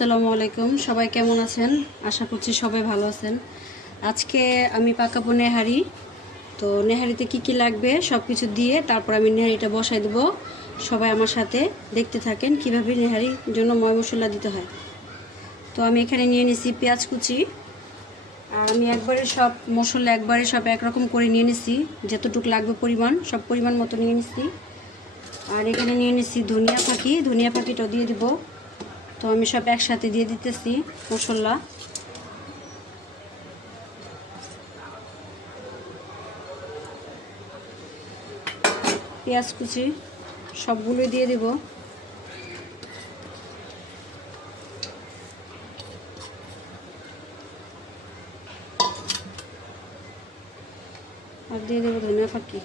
আসসালামু আলাইকুম। সবাই কেমন আছেন? আশা করছি সবাই ভালো আছেন। আজকে আমি পাকাবো নেহারি। তো নেহারিতে কি কি লাগবে সব কিছু দিয়ে তারপর আমি নেহারিটা বসাই দেবো। সবাই আমার সাথে দেখতে থাকেন কীভাবে নেহারির জন্য ময় মশলা দিতে হয়। তো আমি এখানে নিয়ে নিছি পেঁয়াজ কুচি। আর আমি একবারে সব মশলা একবারে সব একরকম করে নিয়ে নিছি। যতটুকু লাগবে পরিমাণ, সব পরিমাণ মতো নিয়ে নিছি। আর এখানে নিয়ে নিছি ধনিয়া ফাঁকি ধনিয়া ফাঁকিটাও দিয়ে দিব। তো আমি সব একসাথে দিয়ে দিতেছি মশলা। পেঁয়াজ কুচি, সবগুলোই দিয়ে দিব। আর দিয়ে দেবো ধনিয়া পাখি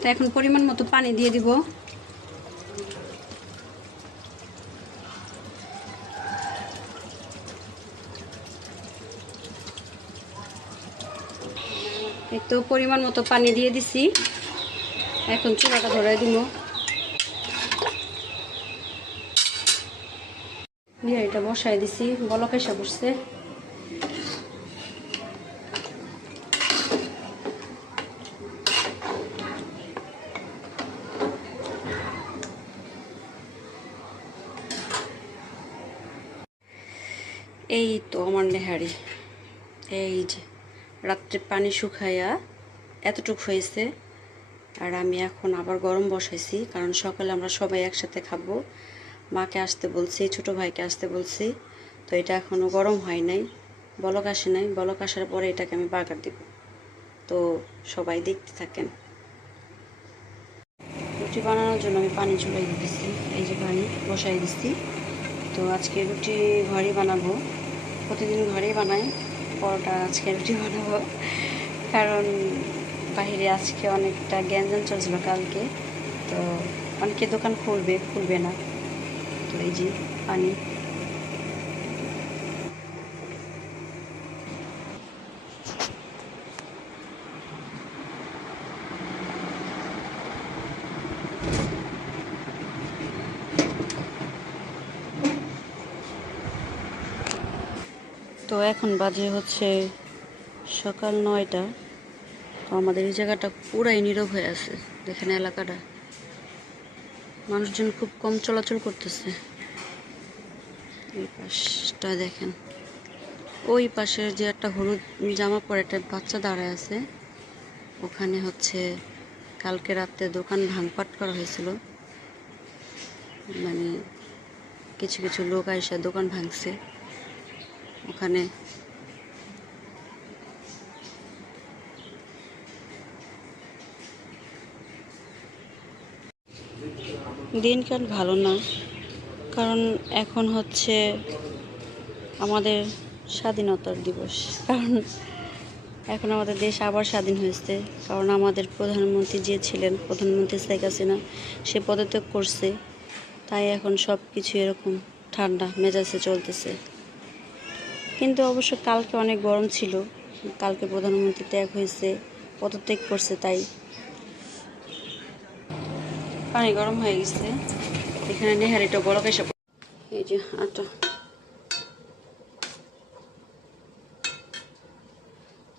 তো এখন পরিমাণ মতো পানি দিয়ে দিব। তো পরিমাণ মতো পানি দিয়ে দিছি। এখন চুলাটা ধরাই দিব। এটা বসাই দিছি, বলক এসে বসছে। এই তো আমার নেহারি। এই যে। রাত্রে পানি শুকাইয়া এতটুক হয়েছে। আর আমি এখন আবার গরম বসাইছি, কারণ সকালে আমরা সবাই একসাথে খাব। মাকে আসতে বলছি, ছোট ভাইকে আসতে বলছি। তো এটা এখনও গরম হয় নাই, বলক আসে নাই। বলক আসার পরে এটাকে আমি বাগার দিব। তো সবাই দেখতে থাকেন। রুটি বানানোর জন্য আমি পানি চুলাই দিতেছি, এই যে পানি বসাই দিচ্ছি তো আজকে রুটি ঘরে বানাবো। প্রতিদিন ঘরেই বানাই। পরোটা আজকে রুটি বানাবো। কারণ বাহিরে আজকে অনেকটা গ্যাঞ্জাম চলছিল কালকে। তো অনেকে দোকান খুলবে খুলবে না। তো এই যে পানি। তো এখন বাজে হচ্ছে সকাল নয়টা। তো আমাদের এই জায়গাটা পুরাই নীরব হয়ে আছে, দেখেন এলাকাটা। মানুষজন খুব কম চলাচল করতেছে। এই পাশটা দেখেন। ওই পাশের যে একটা হলুদ জামা পরে একটা বাচ্চা দাঁড়ায় আছে। ওখানে হচ্ছে কালকে রাতে দোকান ভাঙপাট করা হয়েছিল। মানে কিছু কিছু লোক আইসা দোকান ভাঙছে। ওখানে। দিনকাল ভালো না, কারণ এখন হচ্ছে আমাদের স্বাধীনতার দিবস। কারণ এখন আমাদের দেশ আবার স্বাধীন হয়েছে, কারণ আমাদের প্রধানমন্ত্রী যে ছিলেন, প্রধানমন্ত্রী শেখ হাসিনা, সে পদত্যাগ করছে। তাই এখন সব কিছু এরকম ঠান্ডা মেজাজে চলতেছে। কিন্তু অবশ্য কালকে অনেক গরম ছিল। কালকে প্রধানমন্ত্রী ত্যাগ হয়েছে পদত্যাগ করছে তাই। পানি গরম হয়ে গেছে। এখানে নেহারিটা বড় কেসে এই যে আটা।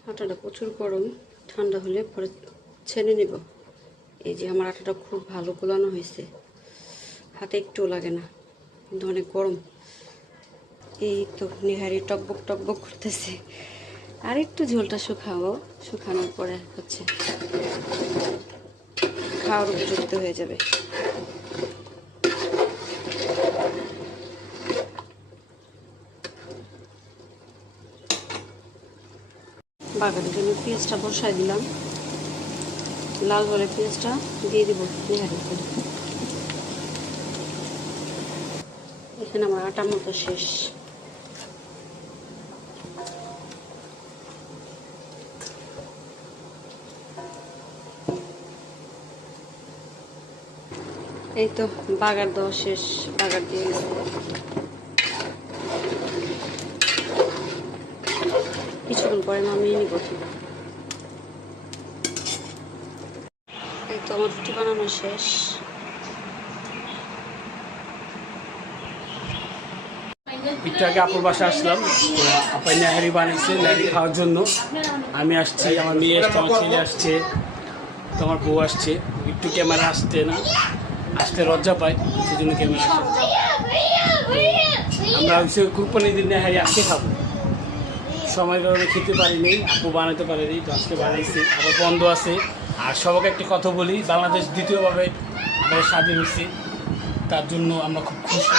আটাটা প্রচুর গরম ঠান্ডা হলে পরে ছেনে নেব। এই যে আমার আটাটা খুব ভালো গোলানো হয়েছে। হাতে একটুও লাগে না কিন্তু অনেক গরম। এই তো নিহারি টকবক টকবক করতেছে। আর একটু ঝোলটা শুকাবো শুকানোর পরে হচ্ছে খাওয়ার উপযুক্ত হয়ে যাবে। বাগানের জন্য পেঁয়াজটা বসাই দিলাম। লাল বলে পেঁয়াজটা দিয়ে দিব নিহারি এখানে আমার আটা মতো শেষ। এই তো বাগার দেওয়া শেষ, বাগার দিয়ে কিছুক্ষণ পরে নামিয়ে নিব এই তো আমার রুটি বানানো শেষ। একটু আগে বাসা আসলাম আপাই নেহারি বানিয়েছে নেহারি খাওয়ার জন্য। আমি আসছি, আমার মেয়ে আসছে ছেলে আসছে তোমার বউ আসছে। একটু ক্যামেরা আসছে না। আসতে লজ্জা পায় সেই জন্য ক্যামেরা আমরা হচ্ছে কুরবানি দিন নেহারি আজকে খাব। সময় কারণে খেতে পারিনি, আপু বানাতে পারিনি, তো আজকে বানাইছি। আবার বন্ধ আছে। আর সবাইকে একটা কথা বলি, বাংলাদেশ দ্বিতীয়ভাবে আমাদের স্বাধীন হয়েছে। তার জন্য আমরা খুব খুশি।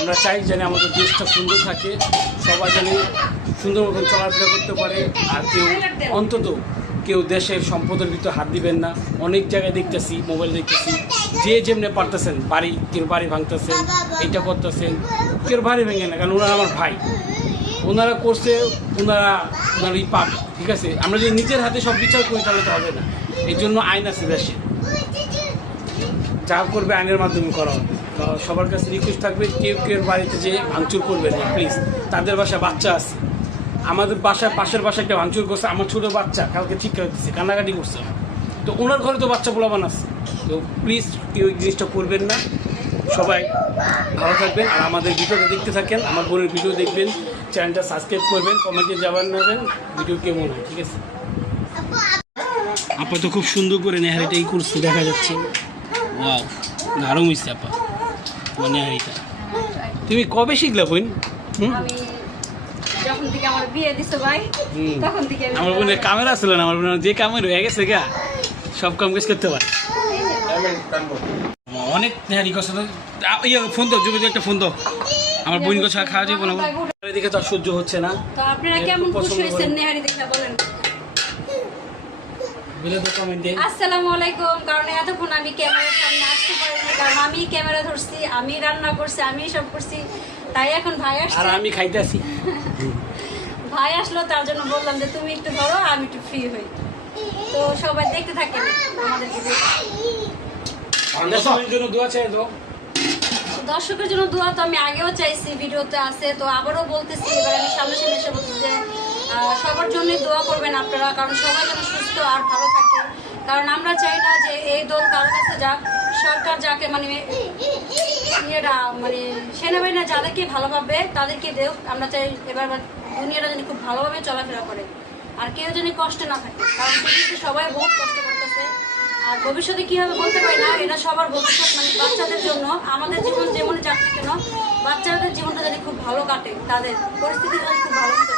আমরা চাই যেন আমাদের দেশটা সুন্দর থাকে, সবাই যেন সুন্দর মতন চলাফেরা করতে পারে। আর কেউ, অন্তত কেউ দেশের সম্পদের ভিতরে হাত দিবেন না। অনেক জায়গায় দেখতেছি, মোবাইল দেখতেছি। যে যেমনি পারতেছেন, বাড়ি কেউ বাড়ি ভাঙতেছেন এইটা করতেছেন, কেউ বাড়ি ভেঙে না, কারণ ওনারা আমার ভাই। ওনারা করছে, ওনারা, ওনারই পাবে ঠিক আছে? আমরা যদি নিজের হাতে সব বিচার করি, তাহলে তো হবে না। এই জন্য আইন আছে দেশে। যা করবে আইনের মাধ্যমে করা হবে। সবার কাছে রিকোয়েস্ট থাকবে, কেউ কেউ বাড়িতে যে ভাঙচুর করবে না প্লিজ তাদের বাসায় বাচ্চা আছে। আমাদের বাসায়, পাশের বাসায় একটা ভাঙচুর করছে, আমার ছোটো বাচ্চা, কালকে ঠিক করে দিচ্ছে কান্নাকাটি করছে। তো ওনার ঘরে তো বাচ্চা পোলাবান আছে। তো প্লিজ কেউ এই জিনিসটা করবেন না। সবাই ভালো থাকবেন আর আমাদের ভিডিওটা দেখতে থাকেন আমার বোনের ভিডিও দেখবেন চ্যানেলটা সাবস্ক্রাইব করবেন কমেন্টে যাবার নেবেন ভিডিও কেমন হয় ঠিক আছে? আপা তো খুব সুন্দর করে নেহারিটাই করছে দেখা যাচ্ছে। ওয়াও দারুণ হয়েছে আপা তোমার নেহারিটা। তুমি কবে শিখলে বোন? হুম? যখন থেকে আমার বিয়ে দিছো ভাই হুম। তখন থেকে আমার বোনের ক্যামেরা ছিল না আমার বোনের যে কামের হয়ে গেছে গা সব কাম কাজ করতে পারে। অনেক তো ইয়ে ফোন দাও যোগাযোগ একটা ফোন দাও। আমার বোন খাওয়া যাব না। এদিকে তো সহ্য হচ্ছে না। তো আপনারা কেমন খুশি হয়েছেন নেহারি দেখে বলেন। তো আসসালামু আলাইকুম কারণ এতক্ষণ আমি ক্যামেরার সামনে আসতে পারিনি কারণ আমি ক্যামেরা ধরছি আমি রান্না করছি আমি সব করছি তাই এখন ভাই আর আমি খাইতেছি। ভাই আসলো তার জন্য বললাম যে তুমি একটু ধরো আমি একটু ফ্রি হই। তো সবাই দেখতে থাকেন আমাদেরকে। দর্শকের জন্য দোয়া চাই তো। তো দর্শকের জন্য দোয়া তো আমি আগেও চাইছি ভিডিওতে আছে তো আবারও বলতেছি এবার আমি সামনে সামনে এসে বলছি যে সবার জন্যই দোয়া করবেন আপনারা কারণ সবাই যেন সুস্থ আর ভালো থাকে। কারণ আমরা চাই না যে এই দল কারও কাছে যাক সরকার যাকে মানে ইয়েরা মানে সেনাবাহিনী যাদেরকে ভালো পাবে তাদেরকে দেও আমরা চাই এবার দুনিয়াটা যেন খুব ভালোভাবে চলাফেরা করে। আর কেউ যেন কষ্ট না থাকে কারণ সবাই বহুত কষ্ট করতেছে। ভবিষ্যতে কি হবে বলতে পারি না এটা সবার ভবিষ্যৎ মানে বাচ্চাদের জন্য আমাদের জীবন যেমন যাক না কেন বাচ্চাদের জীবনটা যদি খুব ভালো কাটে তাদের পরিস্থিতি যদি খুব ভালো হতে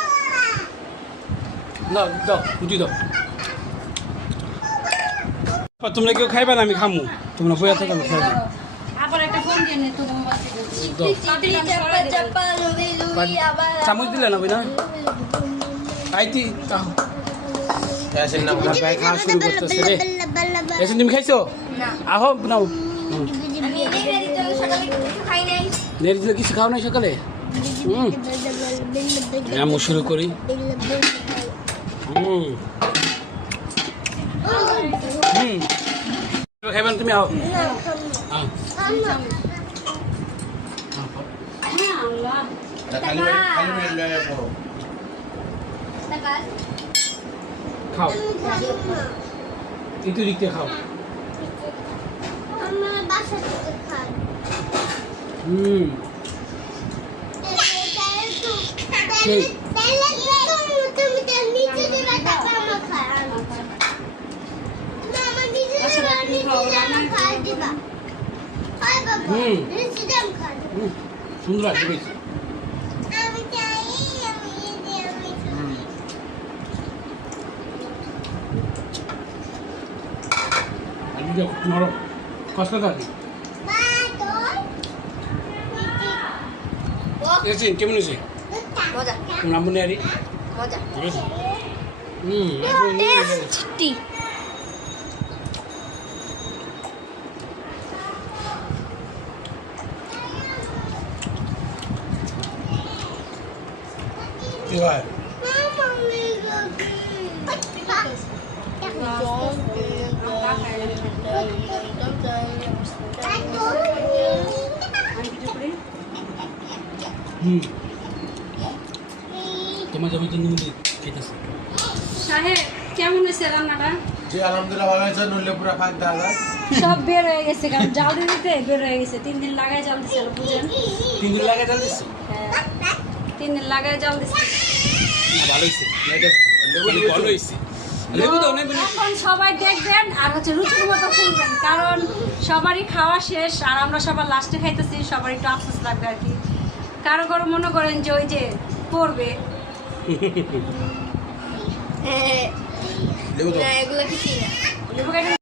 দাও দাও রুটি দাও তোমরা কেউ খাইবে না আমি খামু তোমরা বইয়া থাকো আমি খাই দিই। আবার একটা ফোন দিয়ে নে তোর মোবাইল থেকে দাও। বাট- চামচ দিলে না না খাইতি তাও খাওয়া শুরু করতেছে রে এসে তুমি খাইছো? আহো নাও। দিলে কিছু খাও নাই সকালে? হুম। আমি শুরু করি। হুম। হুম। খাইবেন তুমি আও আও আল্লাহ খাও। একটু দিকতে খাও। হুম। হুম। সুন্দর আছে দিদি নরম। কষ্ট থাকে এসে কেমন আছে মজা। নাম মনে আরি। হুম একদম নিয়ে গেছে। চিটি কি হয় হুম তোমার জমি জন্য খেতেছি সাহেব কেমন হয়েছে রান্নাটা জি আলহামদুলিল্লাহ ভালো হয়েছে নইলে পুরো ফাঁক দেওয়া যায় সব বের হয়ে গেছে কারণ জাল দিয়ে দিতে বের হয়ে গেছে তিন দিন লাগাই জাল দিছিল বুঝেন তিন দিন লাগে জানতেছি হ্যাঁ, তিন দিন লাগাই জাল দিছে না ভালো হয়েছে ভালো হয়েছে লেবু দাও লেবু দাও। এখন সবাই দেখবেন আর হচ্ছে রুচির মতো খুলবেন কারণ সবারই খাওয়া শেষ আর আমরা সবার লাস্টে খাইতেছি সবার একটু আফসোস লাগবে আর কি। কারও কারও মনে করেন যে ওই যে পড়বে এগুলো কেটে